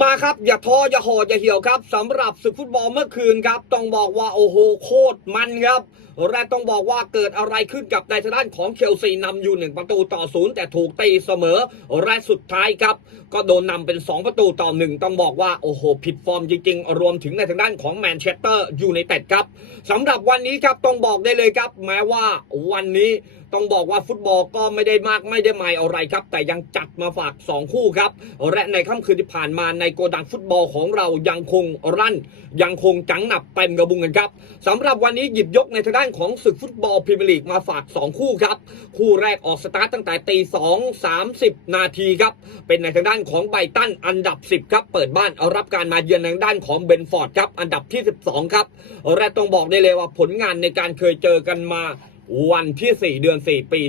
มาครับ อย่าท้ออย่าห่ออย่าเหี่ยวครับสำหรับศึกฟุตบอลเมื่อคืนครับ ต้องบอกว่าโอ้โหโคตรมันครับและต้องบอกว่าเกิดอะไรขึ้นกับในทางด้านของเคลซีนำอยู่หนึ่งประตูต่อศูนย์แต่ถูกตีเสมอและสุดท้ายครับ ก็โดนนำเป็น 2 ประตูต่อหนึ่งต้องบอกว่าโอ้โหผิดฟอร์มจริงๆ รวมถึงในทางด้านของแมนเชสเตอร์ยูไนเต็ดครับสำหรับวันนี้ครับต้องบอกได้เลยครับ แม้ว่าวันนี้ ต้องบอกว่าฟุตบอลก็ไม่ได้มากไม่ได้ไม่อะไรครับ แต่ยังจัดมาฝาก 2 คู่ครับ และในค่ำคืนที่ผ่านมาในโกดังฟุตบอลของเรายังคงรั่น ยังคงจังหนับเต็มกระบุงกันครับสำหรับวันนี้หยิบยกในทางด้านของศึกฟุตบอลพรีเมียร์ลีกมาฝาก 2 คู่ครับ คู่แรกออกสตาร์ตตั้งแต่ตีสองสามสิบนาทีครับ เป็นในทางด้านของไบตันอันดับ 10ครับเปิดบ้านเอารับการมาเยือนทางด้านของเบนฟอร์ดครับอันดับที่ 12 ครับและต้องบอกได้เลยว่าผลงานในการเคยเจอกันมา วันที่ 4 เดือน 4 ปี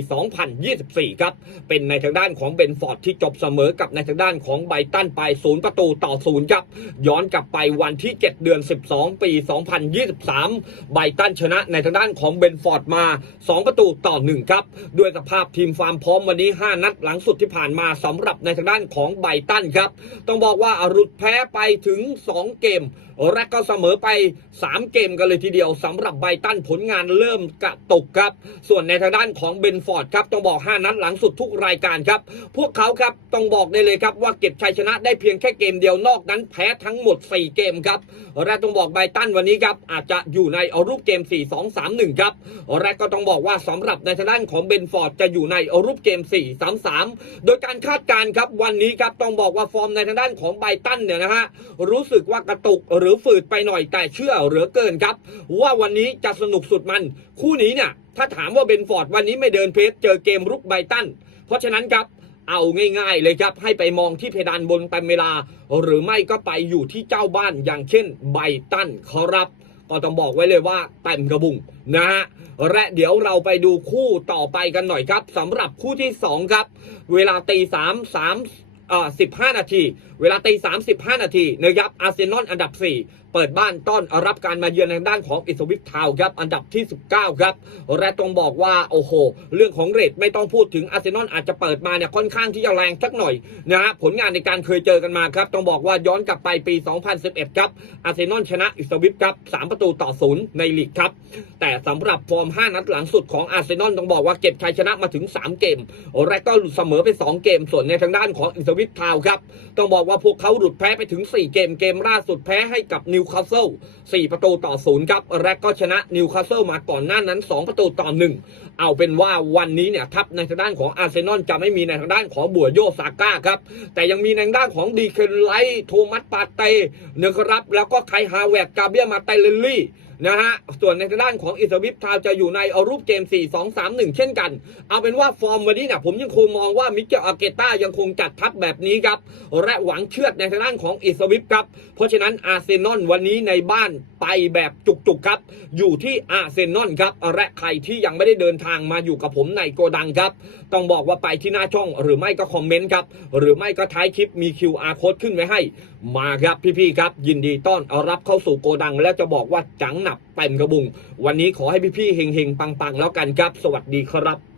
2024 ครับ เป็นในทางด้านของเบนฟอร์ดที่จบเสมอกับในทางด้านของไบตันไป 0 ประตูต่อ 0 ครับ ย้อนกลับไปวันที่ 7 เดือน 12 ปี 2023 ไบตันชนะในทางด้านของเบนฟอร์ดมา 2 ประตูต่อ 1 ครับ ด้วยสภาพทีมฟาร์มพร้อมวันนี้ 5 นัดหลังสุดที่ผ่านมาสำหรับในทางด้านของไบตันครับ ต้องบอกว่าหลุดแพ้ไปถึง 2 เกมและก็เสมอไป 3 เกมกันเลยทีเดียวสำหรับไบตันผลงานเริ่มกระตกครับ ส่วนในทางด้านของเบนฟอร์ดครับต้องบอก 5 นัดหลังสุดทุกรายการครับ พวกเขาครับต้องบอกได้เลยครับว่าเก็บชัยชนะได้เพียงแค่เกมเดียวนอกนั้นแพ้ทั้งหมด 4 เกมครับและต้องบอกไบตันวันนี้ครับอาจจะอยู่ในเอารูปเกม 4 2 3 1 ครับและก็ต้องบอกว่าสำหรับในทางด้านของเบนฟอร์ดจะอยู่ในเอารูปเกม 4 3 3 โดยการคาดการณ์ครับวันนี้ครับต้องบอกว่าฟอร์มในทางด้านของไบตันเนี่ยนะฮะรู้สึกว่ากระตุกหรือฝืดไปหน่อยแต่เชื่อเหลือเกินครับ ว่าวันนี้จะสนุกสุดมัน คู่นี้เนี่ยถ้าถามว่าเบนฟอร์ดวันนี้ไม่เดินเพสเจอเกมรุกไบตัน เพราะฉะนั้นครับเอาง่ายๆเลยครับให้ไปมองที่เพดานบนเต็มเวลา หรือไม่ก็ไปอยู่ที่เจ้าบ้านอย่างเช่นไบตันครับ ก็ต้องบอกไว้เลยว่าเต็มกระบุงนะฮะและเดี๋ยวเราไปดูคู่ต่อไปกันหน่อยครับสำหรับคู่ที่ 2 ครับ เวลาตีสามสาม อ่า15 นาที เวลาตี35นาทีนะครับอาร์เซนอลอันดับ 4 เปิดบ้านต้อนรับการมาเยือนทางด้านของอิสวิททาวครับอันดับที่ 19 ครับ และต้องบอกว่าโอ้โห เรื่องของเรทไม่ต้องพูดถึงอาร์เซนอลอาจจะเปิดมาเนี่ยค่อนข้างที่จะแรงสักหน่อยนะฮะผลงานในการเคยเจอกันมาครับ ต้องบอกว่าย้อนกลับไปปี 2011 ครับอาร์เซนอลชนะอิสวิทครับ3ประตูต่อศูนย์ในลีกครับแต่สำหรับฟอร์ม 5 นัดหลังสุดของอาร์เซนอลต้องบอกว่าเก็บชัยชนะมาถึง 3 เกมและก็หลุดเสมอไป 2 เกมส่วนในทางด้านของอิสวิททาวครับต้องบอกว่าพวกเขาหลุดแพ้ไปถึง 4 เกมเกมล่าสุดแพ้ให้กับนิววคาสเซิล4ประตูต่อศูนย์ครับและก็ชนะนิวคาสเซิลมาก่อนหน้านั้น 2 ประตูต่อ1เอาเป็นว่าวันนี้เนี่ยทัพในทางด้านของอาร์เซนอลจะไม่มีในทางด้านของบัวโยซาก้าครับ แต่ยังมีในทางด้านของดีเคนไลท์โทมัสปาเต้นะครับแล้วก็ไคฮาเวตกาเบียมาเตลลลี่ นะฮะ ส่วนในทางด้านของอิสวิปทาวจะอยู่ในเอารูปเกม 4 2 3 1 เช่นกัน เอาเป็นว่าฟอร์มวันนี้เนี่ยผมยังคงมองว่ามิเกลอาเกต้ายังคงจัดทัพแบบนี้ครับ และหวังเชือดในทางด้านของอิสวิปครับ เพราะฉะนั้นอาร์เซนอลวันนี้ในบ้านไปแบบจุกๆครับ อยู่ที่อาร์เซนอลครับ และใครที่ยังไม่ได้เดินทางมาอยู่กับผมในโกดังครับ ต้องบอกว่าไปที่หน้าช่องหรือไม่ก็คอมเมนต์ครับ หรือไม่ก็ท้ายคลิปมี QR code ขึ้นไว้ให้ มาครับพี่ๆครับ ยินดีต้อนรับเข้าสู่โกดัง และจะบอกว่าจังหนับเต็มกระบุง วันนี้ขอให้พี่ๆเฮงๆปังๆ แล้วกันครับ สวัสดีครับ